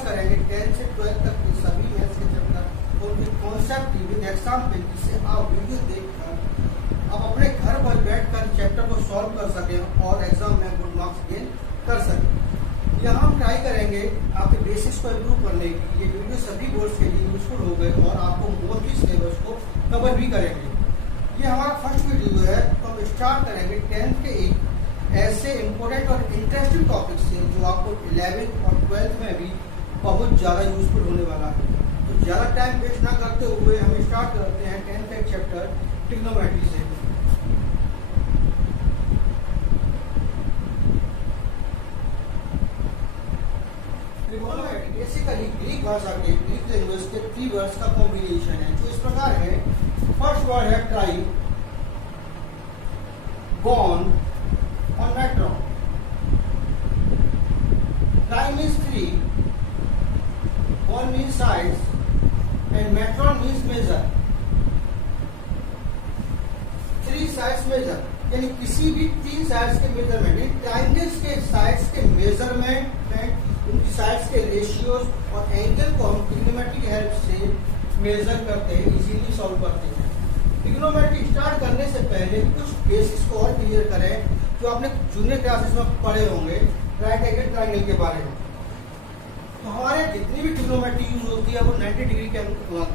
Discuss करेंगे 10 से 12 तक के सभी मैथ्स के चैप्टर और उनके कॉन्सेप्ट विद एग्जाम्पल, जिससे आप वीडियो देखकर आप अपने घर पर बैठकर चैप्टर को सॉल्व कर सकें और एग्जाम में गुड मार्क्स गेन कर सकें। यहाँ हम ट्राई करेंगे आपके बेसिक्स को इम्प्रूव करने की। ये वीडियो सभी बोर्ड्स के लिए यूजफुल हो गए और आपको मोस्टली सिलेबस को कवर भी करेंगे। ये हमारा फर्स्ट वीडियो है, तो हम स्टार्ट करेंगे 10th के एक ऐसे इम्पोर्टेंट और इंटरेस्टिंग टॉपिक से जो आपको 11th और 12th में भी बहुत ज़्यादा यूजफुल होने वाला है। तो ज़्यादा टाइम वेस्ट ना करते हुए हम स्टार्ट करते हैं 10th का एक चैप्टर ट्रिग्नोमेट्री से। ट्रिग्नोमेट्री बेसिकली ग्रीक भाषा के, ग्रीक लैंग्वेज के 3 वर्ड्स का कॉम्बिनेशन है जो इस प्रकार है। फर्स्ट वर्ड है ट्राई, गॉन और metron. Tri means 3, gon means size and metron means measure. 3 sides measure यानी किसी भी 3 साइड्स के मेजरमेंट, ट्राइंगल्स के साइड्स के मेजरमेंट, उनकी साइड्स के रेशियोज और एंगल को हम ट्रिग्नोमेट्री की हेल्प से मेजर करते हैं, इजीली सॉल्व करते हैं। ट्रिग्नोमेट्री स्टार्ट करने से पहले कुछ बेसिक्स को और क्लियर करें जो आपने जूनियर क्लासेस में पढ़े होंगे राइट एंगल ट्राइंगल के बारे में। तो हमारे जितनी भी ट्रिग्नोमेट्री यूज होती है वो 90 डिग्री के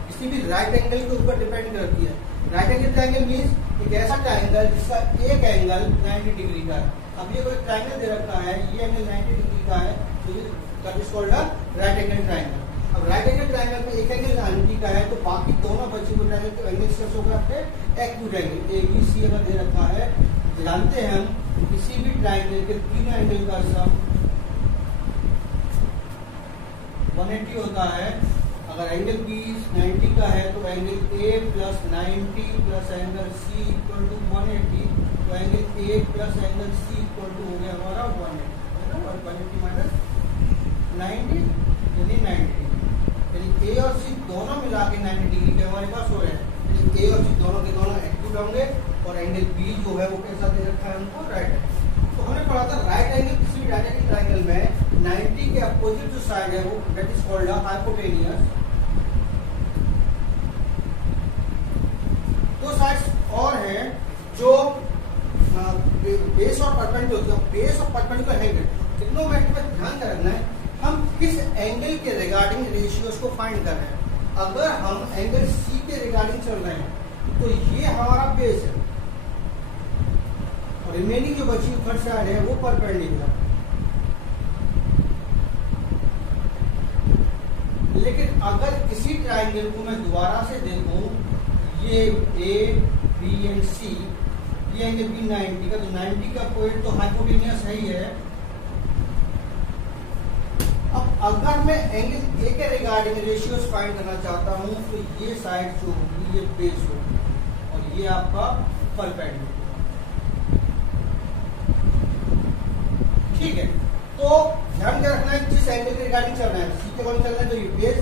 किसी भी राइट एंगल के ऊपर डिपेंड करती है। राइट एंगल ट्राइंगल मीन्स एक ऐसा ट्राइंगल जिसका एक एंगल 90 डिग्री का है। अब ये कोई ट्राइंगल दे रखा है, ये एंगल 90 डिग्री का है, तो that is called a right angle triangle. अब राइट एंगल ट्राइंगल में एक एंगल 90 का है तो बाकी दोनों बचे हुए ट्राइंगल के एंगल से होगा एक्यूट एंगल। ABC अगर दे रखा है, जानते हैं हम किसी भी ट्राइंगल के 3 एंगल का सम 180 होता है। अगर एंगल B 90 का है तो angle A plus 90 plus angle C equal to 180, तो angle A plus angle C equal to हो गया हमारा 180 है ना, और 180 माइनस 90 यानी 90 यानी A और C दोनों मिला के 90 डिग्री के हमारे पास हो रहे हैं। A और C दोनों के दोनों एक्यूट होंगे और एंगल B जो है वो कैसा दे रखा है हमको, राइट है। तो हमने पढ़ा था राइट एंगल किसी भी राइट एंगल ट्राइंगल में 90 के अपोजिट जो साइड है वो दैट इज कॉल्ड हाइपोटेनियस। दो साइड्स और हैं जो बेस और परपेंडिकुलर। बेस और परपेंडिकुलर एंगल ट्रिग्नोमेट्री में ध्यान रखना है, हम किस एंगल के रिगार्डिंग रेशियोज को फाइंड कर रहे हैं। अगर हम एंगल C के रिगार्डिंग चल रहे हैं तो ये हमारा बेस है और रिमेनिंग जो बची थर्ड साइड है वो परपेंडिकुलर। लेकिन अगर इसी ट्राइंगल को मैं दोबारा से देखूं, ये A, B एंड C, ये एंगल B 90 का, तो 90 का पॉइंट तो हाइपोटेनियस है ही है। अब अगर मैं एंगल A के रिगार्डिंग रेशियोज फाइंड करना चाहता हूं तो ये साइड जो होगी ये बेस होगी और ये आपका परपेंडिकुलर। ठीक है, तो ध्यान में रखना है जिस एंगल के रिगार्डिंग चल रहा है, C के अकॉर्डिंग चल रहा है तो ये बेस,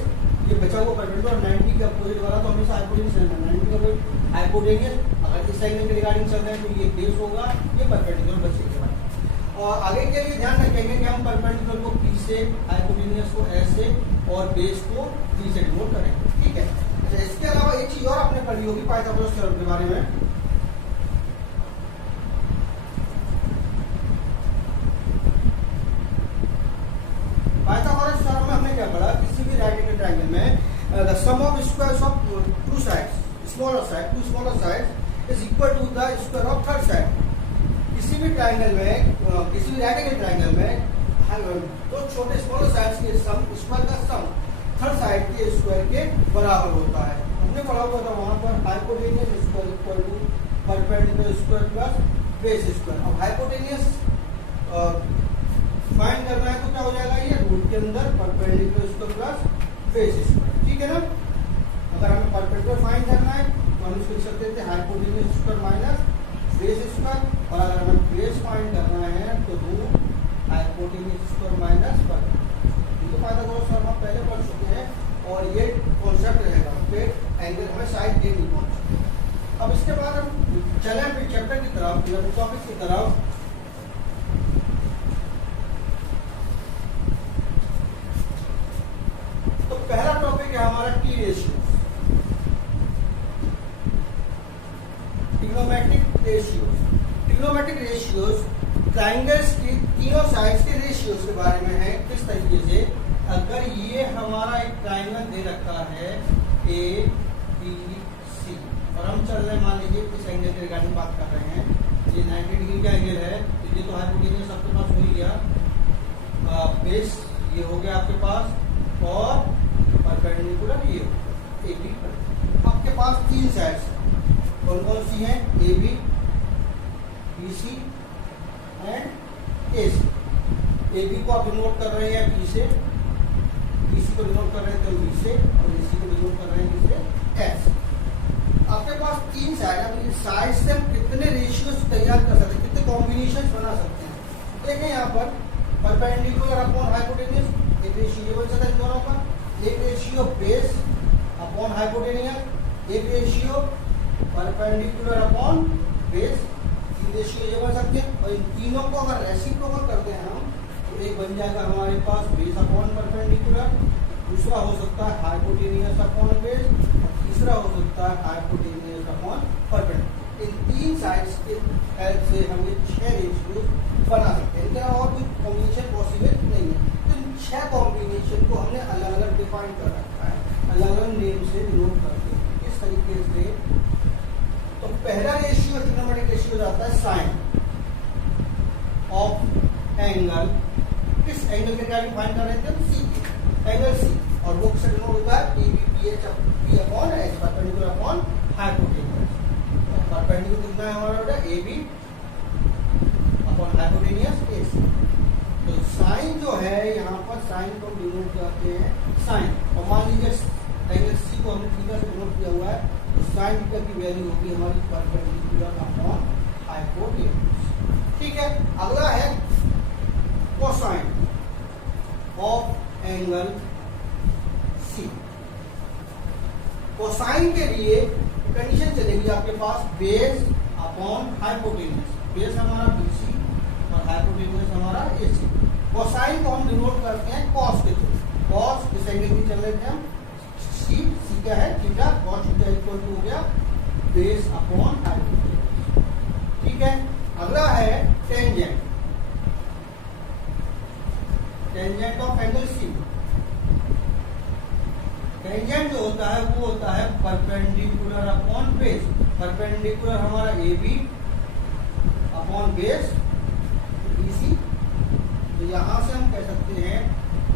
ये बचा हुआ परपेंडिकुलर, 90 के अपोजिट वाला तो हमेशा हाइपोटेनियस रहना है। 90 का हाइपोटेनियस, अगर इस एंगल के रिगार्डिंग चल रहा है तो ये बेस होगा, ये परपेंडिकुलर बचेगा। और आगे के लिए ध्यान रखेंगे कि हम परपेंडिकुलर को P से, हाइपोटेनियस को S से और बेस को T से डिनोट करेंगे। ठीक है, अच्छा इसके अलावा एक चीज और आपने पढ़ी होगी पाइथागोरस थ्योरम के बारे में। पाइथागोरस थ्योरम में हमने क्या पढ़ा, किसी भी राइट एंगल ट्रायंगल में the sum of squares of two sides, smaller side, two smaller sides is equal to the square of third side. किसी भी ट्राइंगल में, किसी भी राइट एंगल ट्राइंगल में दो छोटे स्मॉलर साइड्स के सम, स्क्वायर का सम थर्ड साइड के स्क्वायर के बराबर होता है। हमने पढ़ा हुआ था वहां पर hypotenuse square equal to perpendicular square plus base square. अब हाइपोटेनियस फाइंड करना है तो क्या हो जाएगा, ये रूट के अंदर perpendicular square plus base square. ठीक है ना, अगर हमें परपेंडिकुलर फाइंड करना है तो हम इसको लिख सकते थे hypotenuse square minus base square, और अगर हमें बेस फाइंड करना है तो root hypotenuse square minus perpendicular. तो पाइथागोरस थ्योरम हम पहले पढ़ चुके हैं और ये कॉन्सेप्ट रहेगा, फिर एंगल हमें साइड देनी पहुंचे। अब इसके बाद हम चले फिर चैप्टर की तरफ, टॉपिक की तरफ। ट्राइंगल्स की तीनों साइड्स के रेशियोज के बारे में है। किस तरीके से, अगर ये हमारा एक ट्राइंगल दे रखा है ए बी सी और हम चल रहे हैं, मान लीजिए इस एंगल के रिगार्डिंग बात कर रहे हैं, ये 90 डिग्री का एंगल है, तो ये तो हाइपोटेन्यूज आपके पास हो ही गया, बेस ये हो गया आपके पास और परपेंडिकुलर ये ए बी। आपके पास तीन साइड्स कौन कौन सी हैं, A B, B C and A C. A B को आप डिनोट कर रहे हैं बी से, बी सी को डिनोट कर रहे थे बी से, और ए सी को डिनोट कर रहे हैं किससे, एस। आपके पास तीन साइड है, साइड से हम कितने रेशियोज तैयार कर सकते हैं, कितने कॉम्बिनेशन बना सकते हैं। देखें यहाँ पर परपेंडिकुलर अपॉन हाइपोटेन्यूज, एक रेशियो ये बन सकता है इन दोनों का, एक रेशियो बेस अपॉन हाइपोटेन्यूज, एक रेशियो परपेंडिकुलर अपॉन बेस, तीन रेशियो ये बन सकते हैं। और इन तीनों को अगर रेसिप्रोकल करते हैं हम, तो एक बन जाएगा हमारे पास बेस अपॉन परपेंडिकुलर, दूसरा हो सकता है हाइपोटेन्यूज अपॉन बेस, तीसरा हो सकता है हाइपोटेन्यूज अपॉन परपेंडिकुलर। इन तीन साइड्स के हेल्प से हम ये 6 रेशियो बना सकते हैं। इनके अलावा और कोई कॉम्बिनेशन पॉसिबल नहीं है। तो इन 6 कॉम्बिनेशन को हमने अलग अलग डिफाइन कर रखा है, अलग अलग नेम से डिनोट करते हैं। इस तरीके से तो पहला रेशियो ट्रिग्नोमेट्रिक रेशियो जाता है साइन ऑफ एंगल। किस एंगल के रिगार्डिंग फाइंड कर रहे थे हम, सी, एंगल सी, और वो किससे डिनोट होता है, A B P H P upon H, perpendicular upon hypotenuse. Perpendicular कितना है हमारा बेटा, A B upon hypotenuse A C. तो साइन जो है यहाँ पर, साइन को डिनोट करते हैं साइन, और मान लीजिए एंगल सी को हमने थीटा से डिनोट किया हुआ है, तो साइन थीटा की वैल्यू होगी हमारी परपेंडिकुलर अपॉन हाइपोटेन्यूज। ठीक है, अगला है cosine of angle C. Cosine के लिए कंडीशन चलेगी आपके पास बेस अपॉन हाइपोटेन्यूज, बेस हमारा बीसी और हाइपोटेन्यूज हमारा एसी। कोसाइन को हम डिनोट करते हैं कॉस के थ्रू, कॉस इस एंगल की चल रहे थे हम, सी, सी क्या है theta, cos theta equal to हो गया बेस अपॉन हाइपोटेन्यूज। ठीक है, अगला है tangent, tangent of angle C. Tangent जो होता है वो होता है परपेंडिकुलर अपॉन बेस, परपेंडिकुलर हमारा A B upon base BC. तो यहां से हम कह सकते हैं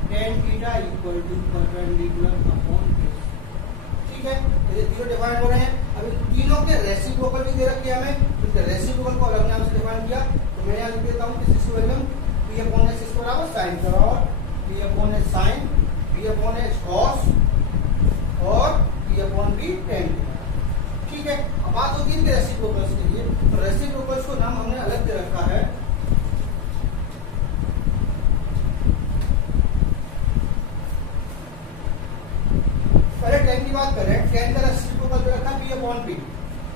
tan theta equal to perpendicular upon base. ठीक है, ये तीनों डिफाइन हो रहे हैं। अभी तीनों के रेसिप्रोकल भी दे रखे हैं हमें, तो रेसिप्रोकल को अलग नाम से डिफाइन किया, तो मैं यहाँ लिख देता हूँ किसी वैल्यू पी अपॉन एच इसको बराबर साइन का बराबर P upon H sine, P upon H cos और पी अपॉन बी टेन। ठीक है, अब बात होती है इनके रेसिप्रोकल्स के लिए, तो रेसिप्रोकल्स को नाम हमने अलग दे रखा है। पहले टेन की बात करें, टेन का रेसिप्रोकल दे रखा है P upon B,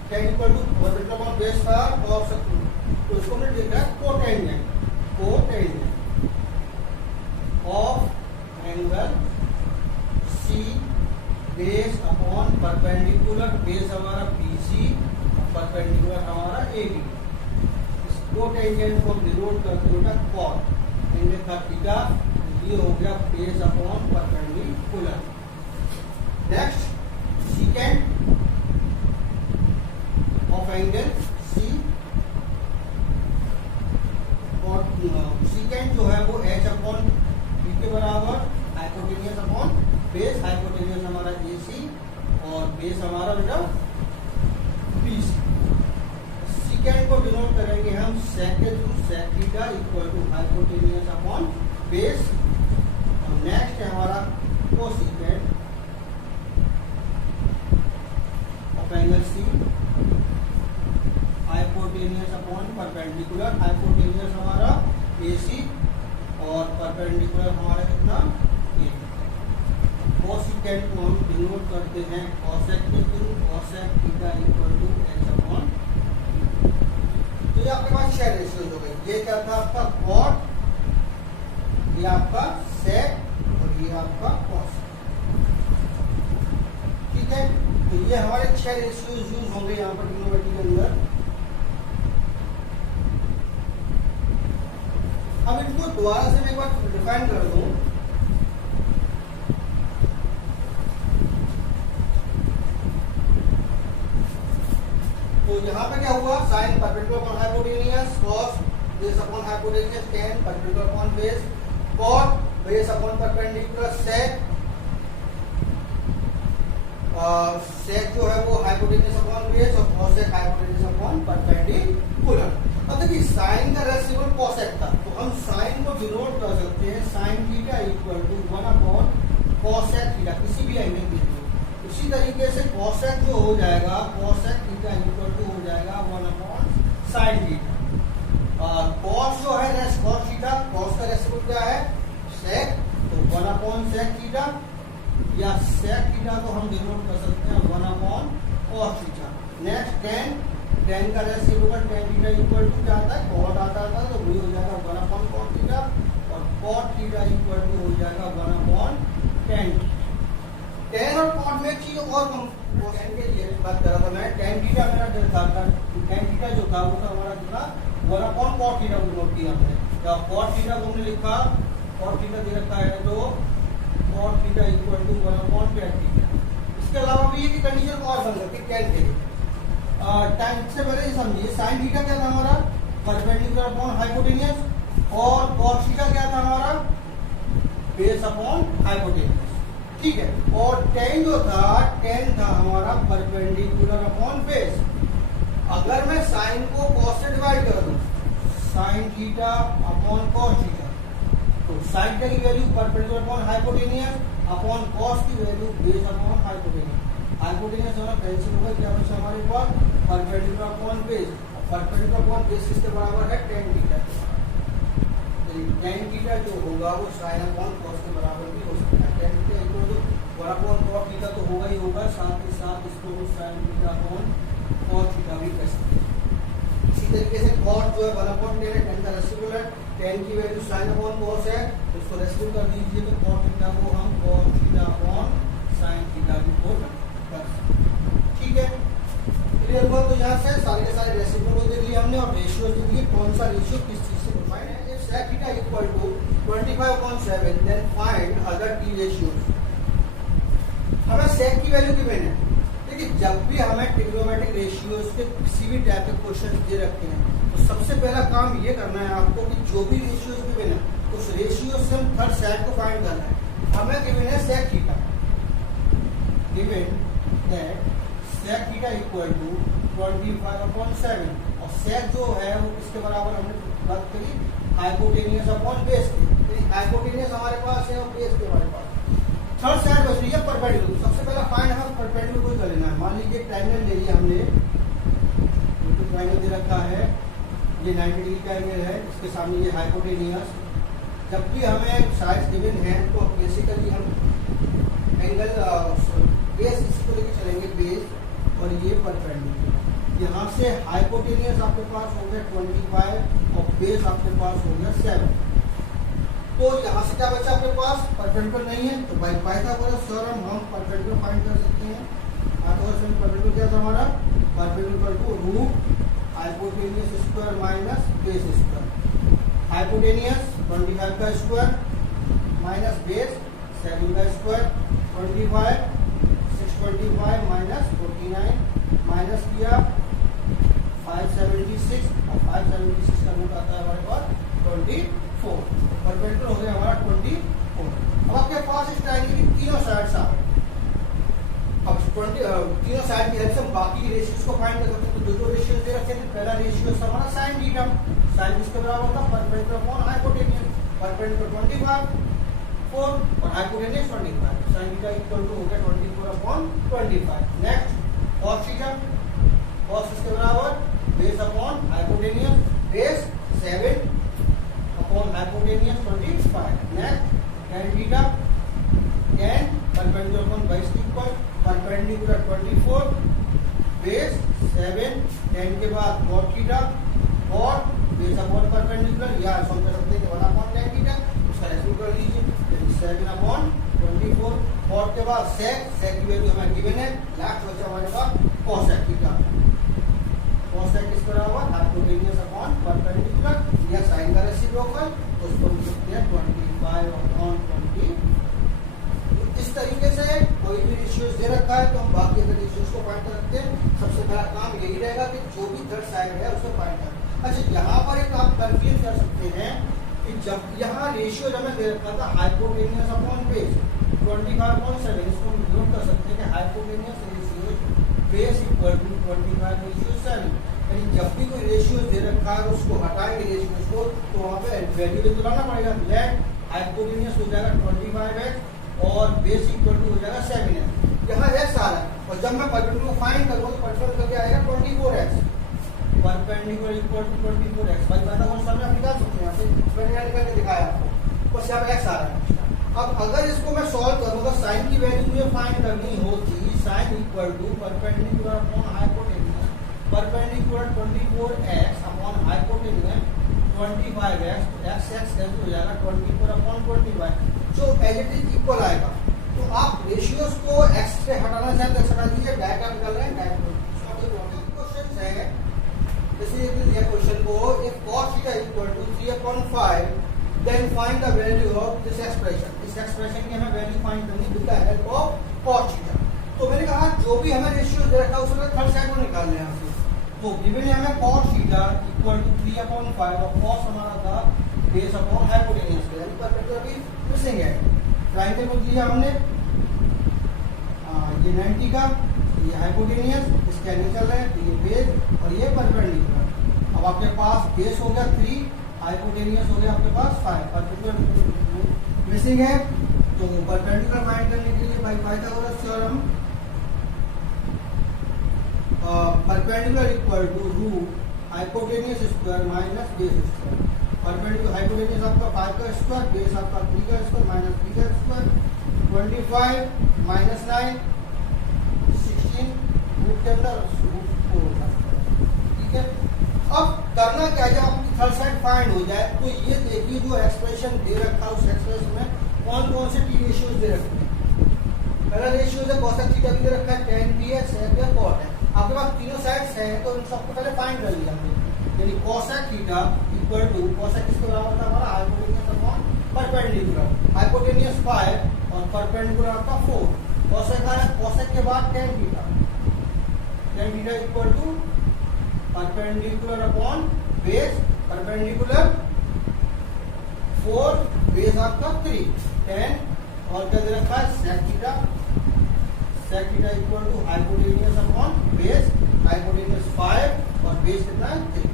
tan equal to perpendicular upon base था और शत्रु, तो इसको हमने लिखा है cotangent, cotangent of angle C base upon perpendicular, base हमारा बीसी और परपेंडिकुलर हमारा एबी। इस कोटेंजेंट को डिनोट करते हुए कॉट, एंगल का थीटा, ये हो गया base upon perpendicular. Next second of angle C, और सेकेंड जो है वो एच अपॉन बी के बराबर, हाइपोटेन्यूज अपॉन बेस, हाइपोटेन्यूज हमारा एसी और बेस हमारा बेटा बीसी। सेकेंड को डिनोट करेंगे हम सेक के थ्रू, sec theta equal to hypotenuse upon base. और नेक्स्ट है हमारा cosecant of angle C, hypotenuse upon perpendicular, hypotenuse हमारा एसी और परपेंडिकुलर हमारा कितना ए। कोसेकेंड को हम डिनोट करते हैं कोसेक के थ्रू, cosec theta equal to H upon. तो ये आपके पास 6 रेशियोज हो गए। ये क्या था आपका कॉट, ये आपका सेक और ये आपका कॉस। ठीक है, तो ये हमारे 6 रेशियोज यूज होंगे यहाँ पर ट्रिग्नोमेट्री के अंदर। दोबारा से मैं एक बार डिफाइन कर दूं, तो यहाँ पे क्या हुआ, sine perpendicular upon hypotenuse, cos base upon hypotenuse, tan perpendicular upon base, cot base upon perpendicular, sec sec जो है वो हाइपोटेनियस अपॉन बेस और कॉसेक हाइपोटेनियस अपॉन परपेंडिकुलर। अब देखिए साइन का रेसिप्रोकल कॉसेक था, तो हम साइन को डिनोट कर सकते हैं sine theta equal to 1 upon cosec theta, किसी भी एंगल के लिए। इसी तरीके से कॉसेक जो हो जाएगा, कॉसेक थीटा इक्वल टू हो जाएगा 1 अपॉन साइन थीटा। कॉस जो है कॉस थीटा, कॉस का रेसिप्रोकल क्या है सेक, तो 1 अपॉन सेक थीटा, या सेक थीटा को हम डिनोट कर सकते हैं 1 upon cos theta. Next tan, tan का reciprocal tan theta equal to क्या आता है, कॉट आता था, तो वही हो जाएगा 1 अपॉन कॉट थीटा, और कॉट थीटा इक्वल टू हो जाएगा 1 अपॉन टेन। टेन और कॉट में एक चीज और टेन के लिए बात कर रहा था मैं, टेन थीटा मेरा था, टेन थीटा जो था वो था हमारा कितना 1 अपॉन कॉट थीटा को नोट किया हमने, जब कॉट थीटा को हमने लिखा, कॉट थीटा दे रखा है तो cot theta equal to 1 upon tan theta. इसके अलावा भी ये की कंडीशन और बन सकती है टेन के लिए। टाइम से पहले समझिए साइन थीटा क्या था हमारा, परपेंडिकुलर अपॉन हाइपोटेनियस, और कॉस थीटा क्या था हमारा, बेस अपॉन हाइपोटेनियस, ठीक है। और टेन जो था, टेन था हमारा परपेंडिकुलर अपॉन बेस। अगर मैं साइन को कॉस से डिवाइड कर दूं, sine theta upon cos theta, तो साइन थीटा की value perpendicular upon hypotenuse upon cos की value base upon hypotenuse. Hypotenuse होना कैंसिल होगा, क्या बचा हमारे पास perpendicular upon base, perpendicular upon base किसके बराबर है टेन थीटा। टेन थीटा जो होगा वो साइन अपॉन कॉस के बराबर भी हो सकता है। Tan theta equal to 1 upon cos theta तो होगा ही होगा, साथ ही साथ इसको sine theta upon cos theta भी कर सकते हैं। इसी तरीके से कॉस जो है 1 अपॉन टेन है, टेन का रेसिप्रोकल है, टेन की वैल्यू साइन अपॉन कॉस है, तो इसको रेसिप्रोकल कर दीजिए, तो कॉस थीटा को हम cos theta upon sine theta भी कोट कर सकते हैं, ठीक है। क्लियर हुआ? तो यहाँ से सारे के सारे रेसिप्रोकल दे दिए हमने और रेशियो दे दिए, कौन सा रेशियो किस चीज से डिफाइन है। If sec theta equal to 25/7 then find other T ratios. हमें sec की वैल्यू गिवन है। देखिए जब भी हमें ट्रिग्नोमेट्रिक रेशियोज के किसी भी टाइप के क्वेश्चन दे रखे हैं, तो सबसे पहला काम ये करना है आपको कि जो भी रेशियोज गिवन है उस रेशियो से हम थर्ड साइड को फाइंड करना है। हमें गिवन है sec theta, given that sec theta equal to 25/7, और sec जो है वो किसके बराबर हमने बात करी, हाइपोटेनियस अपॉन बेस की। हाइपोटेनियस हमारे पास है और बेस के हमारे पास। थर्ड साइड बच रही है परपेंडिकुलर। सबसे पहला फाइंड हमें परपेंडिकुलर को कर लेना है। मान लीजिए ट्रायंगल ले लिया हमने, तो ट्रायंगल दे रखा है, ये 90 डिग्री का एंगल है, इसके सामने ये हाइपोटेनियस। जब भी हमें साइड्स गिवन है तो बेसिकली हम एंगल बेस इसको लेके चलेंगे, बेस और ये परपेंडिकुलर। यहाँ से हाइपोटेनियस आपके पास हो गया 25 और बेस आपके पास हो गया 7। तो यहाँ से क्या बचा आपके पास, परपेंडिकुलर नहीं है, तो बाय पाइथागोरस थ्योरम हम परपेंडिकुलर फाइंड कर सकते हैं। पाइथागोरस परपेंडिकुलर क्या था हमारा, perpendicular to root hypotenuse square minus base square. Hypotenuse 25 का स्क्वायर माइनस बेस 7 का स्क्वायर, 25 625 माइनस 49 माइनस किया 576 और 576 का रूट आता है हमारे पास 24। परपेंडिकुलर हो गया हमारा 24। अब आपके पास इस ट्रायंगल की तीनों साइड्स आ गई। अब तीनों साइड की हेल्प से बाकी रेशियोज को फाइंड कर सकते हैं। तो जो रेशियोज दे रखे थे, पहला रेशियो हमारा साइन थीटा, साइन किसके बराबर था, परपेंडिकुलर अपॉन हाइपोटेनियस। परपेंडिकुलर 25 4 और hypotenuse 25। Sine theta equal to हो गया 24/25। नेक्स्ट कॉस थीटा, कॉस इसके बराबर base upon hypotenuse, base 7 upon hypotenuse 25। Next tan theta, tan perpendicular upon base equal perpendicular 24 base 7, tan के बाद cot theta, cot base upon perpendicular, या हम कह सकते हैं 1 अपॉन tan थीटा, उसका रेसिप्रोकल कर लीजिए 7 अपॉन 24। cot के बाद sec, sec की वैल्यू हमें गिवन है। लास्ट बचा हमारे पास cosec थीटा, cosec किस बराबर हाइपोटेनियस अपॉन परपेंडिकुलर, या साइन का रेसिप्रोकल तो उसको हम लिखते हैं 25/20। इस तरीके से कोई भी रेशियोज दे रखा है तो हम बाकी अगर रेशियोज को फाइंड कर सकते हैं। सबसे बड़ा काम यही रहेगा कि जो भी थर्ड साइड है उसको फाइंड कर। अच्छा, यहाँ पर एक आप कंफ्यूज कर सकते हैं कि जब यहाँ रेशियो हमें दे रखा था हाइपोटेनियस अपॉन बेस 25/7, इसको हम नोट कर सकते हैं कि hypotenuse ratio base equal to 25/7। यानी जब भी कोई रेशियो दे रखा है उसको हटाएंगे रेशियोज को तो वहाँ पे वैल्यू तो लाना पड़ेगा। लेट हाइपोटेनियस हो जाएगा 25x और बेस इक्वल टू हो जाएगा 7x। यहाँ x आ रहा है और जब मैं परपेंडिकुलर को फाइंड करूंगा तो परपेंडिकुलर करके आएगा 24x। Perpendicular equal to 24x। भाई पता कौन सा मैं निकाल सकते हैं यहाँ से, मैंने यहाँ निकाल के दिखाया आपको। बस यहाँ पे x आ रहा है। अब अगर इसको मैं सॉल्व करूंगा, साइन की वैल्यू मुझे फाइंड करनी होती, sine equal to perpendicular upon hypotenuse, perpendicular 24x upon hypotenuse 25x, x cancel हो जाएगा 24/25 जो एज इट इज इक्वल आएगा। तो आप रेशियोज को x से हटाना चाहें तो x हटा दीजिए, डायरेक्ट निकाल रहे हैं डायरेक्ट। क्वेश्चन है जैसे ये क्वेश्चन को if cos θ equal to 3/5 then find the value of this expression. इस एक्सप्रेशन की हमें वैल्यू फाइंड करनी with the help of cos θ। तो मैंने कहा जो भी हमें रेशियो दे रखा है उसका थर्ड साइड को निकालना है यहाँ से। तो गिवन है हमें cos θ इक्वल टू 3/5 और cos हमारा था बेस अपॉन हाइपोटेनियस पे, यानी परपेंडिकुलर भी मिसिंग है। ट्रायंगल को दिया हमने ये 90 का, ये हाइपोटेनियस, इसके एंगल चल रहे हैं, तो ये बेस और ये परपेंडिकुलर। अब आपके पास बेस हो गया 3, हाइपोटेनियस हो गया आपके पास 5, परपेंडिकुलर मिसिंग है। तो परपेंडिकुलर फाइंड करने के लिए by Pythagoras theorem perpendicular equal to root hypotenuse square minus base square. Perpendicular hypotenuse आपका 5 का स्क्वायर, बेस आपका 3 का स्क्वायर माइनस 3 का स्क्वायर, 25 माइनस 9 16 रूट के अंदर रूट 4 का स्क्वायर। ठीक है, अब करना क्या है, जब आपकी थर्ड साइड फाइंड हो जाए तो ये देखिए जो एक्सप्रेशन दे रखा है उस एक्सप्रेशन में कौन कौन से टी रेशियोज दे रखे हैं। पहला रेशियो है cos θ भी दे रखा है, tan dx है, क्या cot है। आपके पास तीनों साइड्स हैं तो इन सबको पहले फाइंड कर लिया हमने। यानी cos θ इक्वल टू cos किसके बराबर था हमारा हाइपोटेनियस अपॉन परपेंडिकुलर। हाइपोटेनियस 5 और परपेंडिकुलर आपका 4। cos के बाद tan θ equal to perpendicular upon base, perpendicular 4 base आपका 3 10 और क्या दे रखा है sec θ equal to hypotenuse upon base, hypotenuse 5 और बेस कितना है 3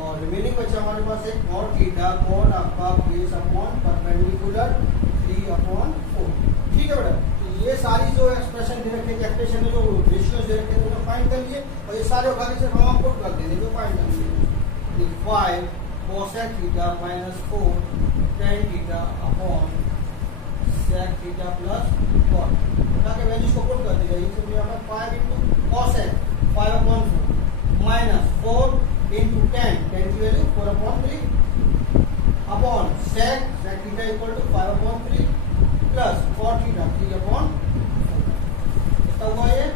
और रिमेनिंग बचा हमारे पास है cot θ, cot आपका बेस अपॉन परपेंडिकुलर 3/4। ठीक है बेटा, तो ये सारी जो एक्सप्रेशन दे रखे, एक्सप्रेशन में जो रेशियोज दे रखे थे फाइंड कर लिए और ये सारे उठा के सिर्फ हम पुट कर देंगे जो फाइंड कर लिए। 5 cos θ minus 4 tan θ upon sec θ plus cot, ताकि वैल्यूज को पुट कर देगा। ये सब यहाँ पर 5 into cos 5/4 minus 4 into tan की value 4/3 upon sec θ equal to 5/3 plus cot θ 3/4। कितना हुआ ये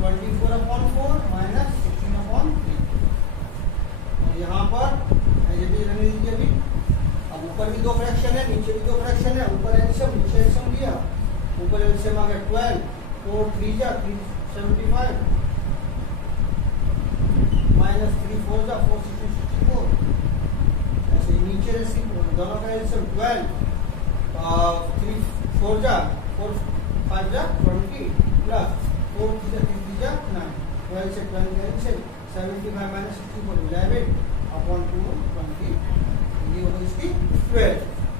24/4 माइनस 16/3। और यहाँ पर ये भी रहने दीजिए अभी। अब ऊपर भी दो फ्रैक्शन है, नीचे भी दो फ्रैक्शन है। ऊपर एलसीएम नीचे एलसीएम लिया, ऊपर एलसीएम आ गया 12 4 3 जा 375 माइनस 3 4 जा 4 16 64। ऐसे नीचे एलसीएम दोनों का एलसीएम 12 3 4 जा 4 5 जा 20 प्लस 4 3 जा 9 12 से 12 कैंसिल 75 माइनस 64 11 अपॉन 2 20। ये होगी इसकी 12।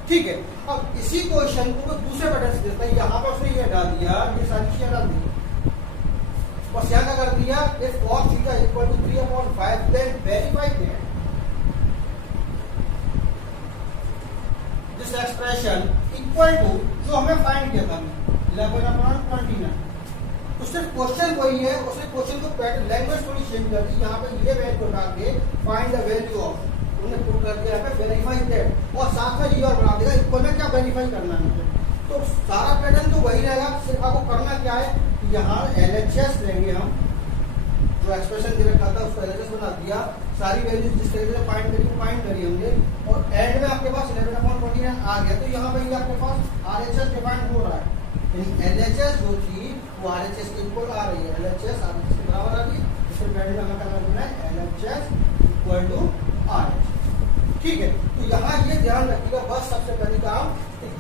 ठीक है, अब इसी क्वेश्चन को दूसरे पैटर्न से देता है। यहाँ पर उसने ये डाल दिया, ये सारी चीजें डाल दी, बस यहाँ का कर दिया if cos θ equal to 3/5 then verify this expression equal to जो हमें फाइंड किया था 11/29। तो सिर्फ क्वेश्चन कोई है, उसने क्वेश्चन को पैटर्न लैंग्वेज थोड़ी चेंज कर दी। यहाँ पे ये वैल्यू को डाल के फाइंड द वैल्यू ऑफ उन्हें पुट कर दिया है वेरीफाई दैट और साथ में ये और बना देगा इक्वल में क्या वेरीफाई करना है। तो सारा पैटर्न तो वही रहेगा, सिर्फ आपको करना क्या है, यहाँ LHS लेंगे हम जो एक्सप्रेशन दे रखा था उसको एलएचएस बना दिया, सारी वैल्यूज जिस तरीके से फाइंड करी फाइंड करी हमने, और एंड में आपके पास 11/49 आ गया। तो यहाँ पे आपके पास आरएचएस डिफाइन हो रहा है, यानी एलएचएस जो थी वो आरएचएस के इक्वल आ रही है, एलएचएस आरएचएस के बराबर आ रही है। इसमें वैल्यू हमें करना है एलएचएस इक्वल टू आरएचएस। ठीक है, तो यहाँ ये ध्यान रखिएगा बस सबसे पहले काम,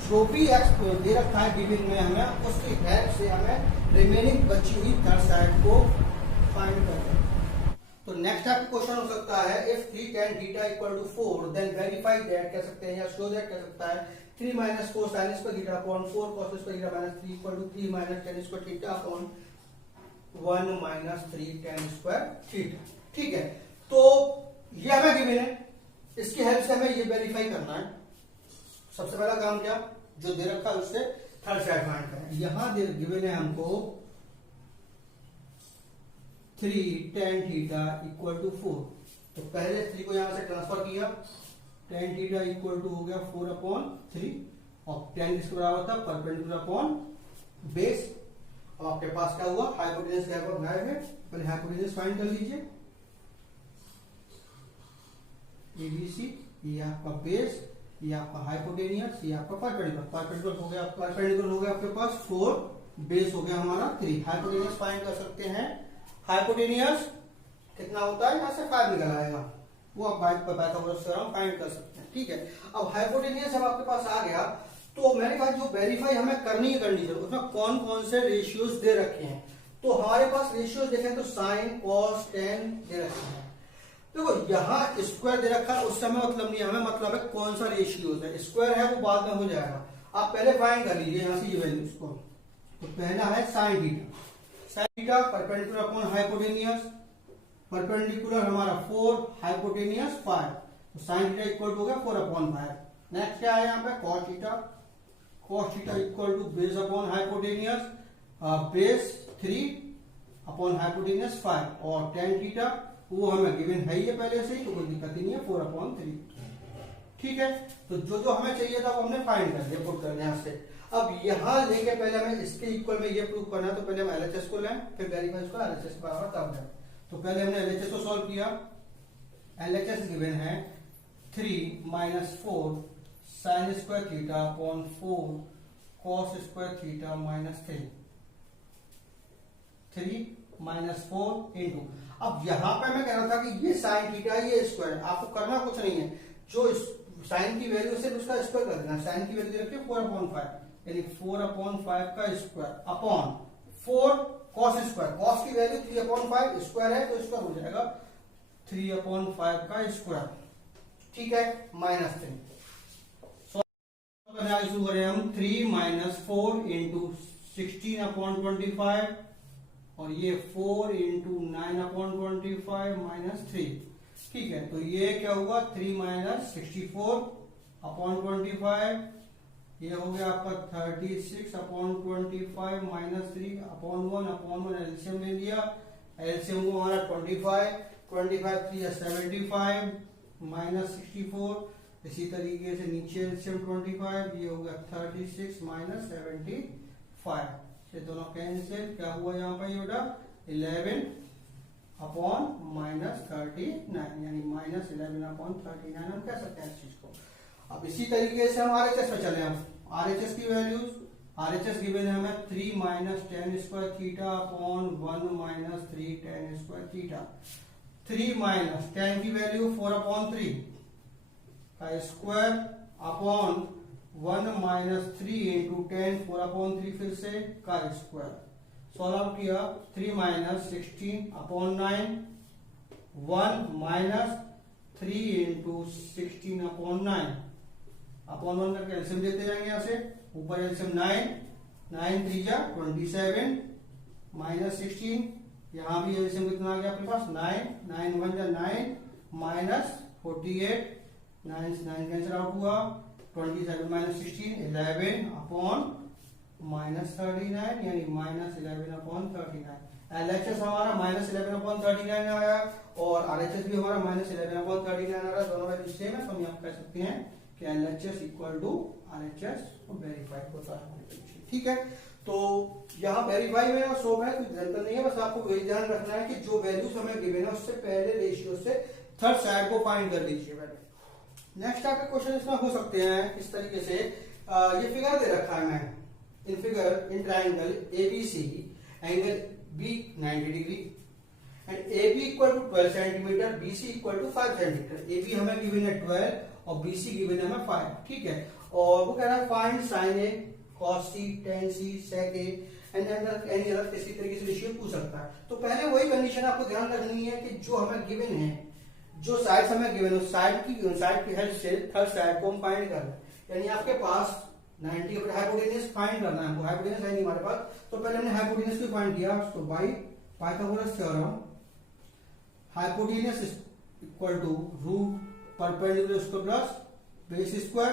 जो भी एक्स दे रखा है गिवन में हमें, उसकी हेल्प से हमें रिमेनिंग बची हुई थर्ड साइड को फाइंड करना है। तो नेक्स्ट आपका क्वेश्चन हो सकता है if 3 tan theta equal to 4 then verify that कह सकते हैं, या शो दैट कह सकता है 3 - 4 sin square theta upon 4 cos square theta minus 3 equal to 3 - tan square theta upon 1 - 3 tan square theta. ठीक है, तो ये हमें गिवन है, इसकी हेल्प से हमें ये वेरीफाई करना है। सबसे पहला काम क्या, जो दे रखा है उससे थर्ड साइड फाइंड करें। यहां गिवन है हमको 3 tan थीटा इक्वल टू 4, तो पहले 3 को यहां से ट्रांसफर किया, tan थीटा इक्वल टू हो गया 4/3, और tan किसके बराबर था, परपेंडिकुलर अपॉन बेस। अब आपके पास क्या हुआ, हाइपोटेन्यूज क्या बनाया है, पहले हाइपोटेन्यूज फाइंड कर लीजिए, एबीसी, ये आपका बेस, ये आपका हाइपोटेनियस, ये आपका परपेंडिकुलर। परपेंडिकुलर हो गया, परपेंडिकुलर हो गया आपके पास 4, बेस हो गया हमारा 3। हाइपोटेनियस फाइंड कर सकते हैं, हाइपोटेनियस कितना होता है, यहाँ से 5 निकल आएगा, वो आप पाइथागोरस थ्योरम फाइंड कर सकते हैं। ठीक है, अब हाइपोटेनियस जब आपके पास आ गया, तो मैंने कहा जो वेरीफाई हमें करनी है कंडीशन, उसमें कौन कौन से रेशियोज दे रखे हैं। तो हमारे पास रेशियोज देखें तो साइन, कॉस, टेन दे रखे हैं। देखो यहाँ स्क्वायर दे रखा है, उससे हमें मतलब नहीं है, हमें मतलब है कौन सा रेशियोज है। स्क्वायर है वो बाद में हो जाएगा, आप पहले फाइंड कर लीजिए यहाँ से ये वैल्यूज को। तो पहला है sine theta, sine theta perpendicular upon hypotenuse, perpendicular हमारा 4, हाइपोटेनियस 5, तो साइन थीटा इक्वल टू हो गया 4/5। नेक्स्ट क्या है यहाँ पे, cos theta, cos theta equal to base upon hypotenuse, base 3 upon hypotenuse 5, और टेन थीटा वो हमें गिवन है ही है पहले से ही, तो कोई दिक्कत ही नहीं है, 4/3। ठीक है, तो जो जो हमें चाहिए था वो हमने फाइंड कर लिया, पुट कर लिया यहाँ से। अब यहाँ लेके पहले हमें इसके इक्वल में ये प्रूव करना है, तो पहले हम एलएचएस को लें, फिर वेरीफाई उसको एलएचएस के बराबर तब लें। तो पहले हमने एलएचएस को सॉल्व किया, एलएचएस गिवन है 3 - 4 sin square theta upon 4 cos square theta minus 3 - 4 into, अब यहां पे मैं कह रहा था कि ये साइन थीटा ये स्क्वायर, आपको करना कुछ नहीं है, जो साइन की वैल्यू से उसका स्क्वायर कर देना। साइन की वैल्यू रखिए 4/5, यानी 4/5 का square upon 4 cos square, cos की वैल्यू 3/5 स्क्वायर है, तो स्क्वायर हो जाएगा 3/5 का स्क्वायर। ठीक है, माइनस 3 शुरू करें हम, 3 - 4 इंटू 16/25, और ये 4 इंटू 9/25 माइनस 3। ठीक है, तो ये क्या हुआ, 3 - 64/25, ये हो गया आपका 36/25 माइनस 3/1 एलसीएम ले लिया, एलसीएम को हमारा 25 3 75 माइनस 64, इसी तरीके से नीचे एलसीएम 25, ये हो गया 36 माइनस 75, ये दोनों कैंसिल, क्या हुआ यहाँ पर ये 11/-39, यानी -11/39 हम कह सकते हैं इस चीज को। अब इसी तरीके से हम आरएचएस पे चले, हम आरएचएस की वैल्यूज, आरएचएस गिवन है हमें 3 - tan square theta upon 1 - 3 tan square theta. 3 - tan की वैल्यू 4/3 का स्क्वायर अपॉन 1 - 3 इंटू 10 4/3 फिर से का स्क्वायर, सॉल्व आउट किया, 3 - 16/9, 1 - 3 इंटू 16/9 अपॉन 1 करके एलसीएम देते जाएंगे यहाँ से, ऊपर एलसीएम 9 3 जा 27 माइनस 16, यहाँ भी एलसीएम कितना आ गया अपने पास 9 1 जा 9 माइनस 48, 9 कैंसिल आउट हुआ, 27 माइनस 16 11/-39, यानी -11/39। एलएचएस हमारा -11/39 आया, और आरएचएस भी हमारा -11/39 आ रहा है, दोनों वैल्यू सेम है, तो हम यहाँ कह सकते हैं कि LHS equal to RHS verify होता है। ठीक है, तो यहाँ वेरीफाई में और शो है, कोई जरूरत नहीं है, बस आपको वही ध्यान रखना है कि जो वैल्यूज हमें गिवन है उससे पहले रेशियो से थर्ड साइड को फाइंड कर लीजिए पहले। नेक्स्ट आपके क्वेश्चन इसमें हो सकते हैं इस तरीके से, ये फिगर दे रखा है मैं, in figure in triangle ABC angle B 90 degree and A B equal to 12 centimetre, B C equal to 5 centimetre. A B हमें गिवन है 12 और बी सी गिवन है हमें 5, ठीक है। और वो कह रहा है find sine A, cos C, tan C, sec A and any other, किसी तरीके से रेशियो पूछ सकता है। तो पहले वही कंडीशन आपको ध्यान रखनी है कि जो हमें गिवन है, जो साइड हमें गिवन है, साइड की हेल्प से थर्ड साइड को हम फाइंड कर रहे हैं। यानी आपके पास 90 का हाइपोटेनस फाइंड करना है, हाइपोटेनस है नहीं हमारे पास, तो पहले हमने हाइपोटेनस को फाइंड किया। तो by Pythagoras theorem hypotenuse equal to root perpendicular square plus base square,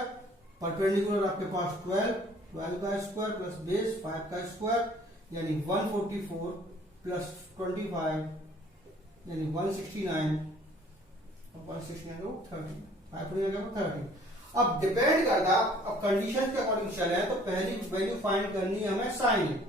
perpendicular आपके पास 12 का स्क्वायर प्लस बेस 5 का स्क्वायर यानी 144 प्लस 25 यानी 169 और 169 को 30, हाइपोटेनस 30। अब डिपेंड करता, अब कंडीशन के अकॉर्डिंग चले तो पहली वैल्यू फाइंड करनी है हमें साइन।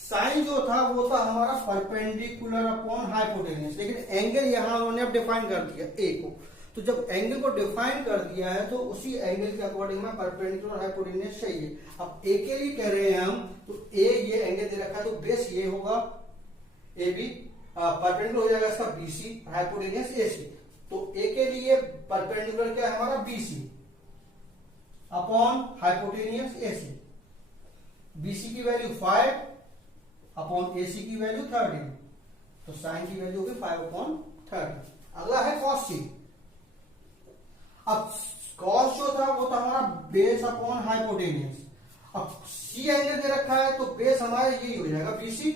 साइन जो था वो था हमारा परपेंडिकुलर अपॉन हाइपोटेनस, लेकिन एंगल यहां उन्होंने अब डिफाइन कर दिया ए को। तो जब एंगल को डिफाइन कर दिया है तो उसी एंगल के अकॉर्डिंग में परपेंडिकुलर हाइपोटेनस चाहिए। अब ए के लिए कह रहे हैं हम, तो ए ये एंगल दे रखा है, तो बेस ये होगा ए बी, परपेंडिकुलर हो जाएगा इसका बीसी, हाइपोटेनस ए सी। तो ए के लिए परपेंडिकुलर क्या है हमारा BC upon hypotenuse AC, BC की वैल्यू 5 अपॉन एसी की वैल्यू 13, तो साइन की वैल्यू होगी 5 अपॉन 30। अगला है कॉस सी। अब कॉस जो था वो था हमारा बेस अपॉन हाइपोटेनियस। अब सी एंगल दे रखा है तो बेस हमारा यही हो जाएगा बीसी,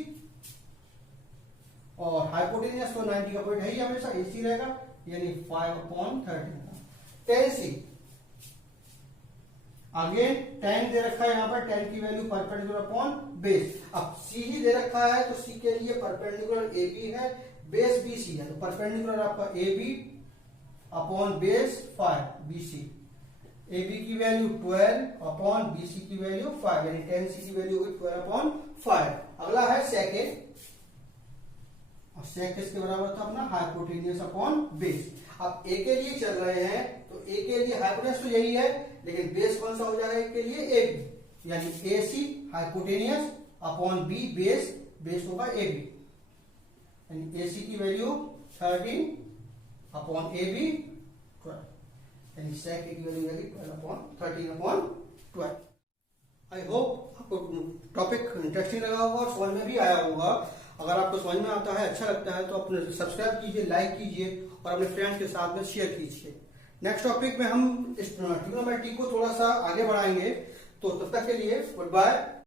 और हाइपोटेनियस तो 90 का पॉइंट है ही हमेशा, एसी रहेगा यानी 5 अपॉन 13। टेन सी, अगेन टेन दे रखा है यहाँ पर, टेन की वैल्यू परपेंडिकुलर अपॉन बेस। अब सी ही दे रखा है तो सी के लिए परपेंडिकुलर ए बी है, बेस बी सी है, तो परपेंडिकुलर आपका A B upon base 5 B C. A B की वैल्यू 12 अपॉन बी सी की वैल्यू 5 यानी टेन सी की वैल्यू होगी 12 अपॉन 5। अगला है सेक ए, और सेक किसके बराबर था अपना हाइपोटेनियस अपॉन बेस। अब ए के लिए चल रहे हैं तो ए के लिए हाइपोटेनियस तो यही है, लेकिन बेस कौन सा हो जाएगा ए के लिए ए बी, यानी A C hypotenuse upon B base, base होगा ए बी, यानी ए सी की वैल्यू 13 अपॉन ए बी 12, यानी सेक ए की वैल्यू होगी 12 अपॉन 13 अपॉन 12। आई होप आपको टॉपिक इंटरेस्टिंग लगा होगा, समझ में भी आया होगा। अगर आपको समझ में आता है, अच्छा लगता है तो अपने सब्सक्राइब कीजिए, लाइक कीजिए और अपने फ्रेंड्स के साथ में शेयर कीजिए। नेक्स्ट टॉपिक में हम इस ट्रिग्नोमेट्री को थोड़ा सा आगे बढ़ाएंगे, तो तब तक के लिए गुड बाय।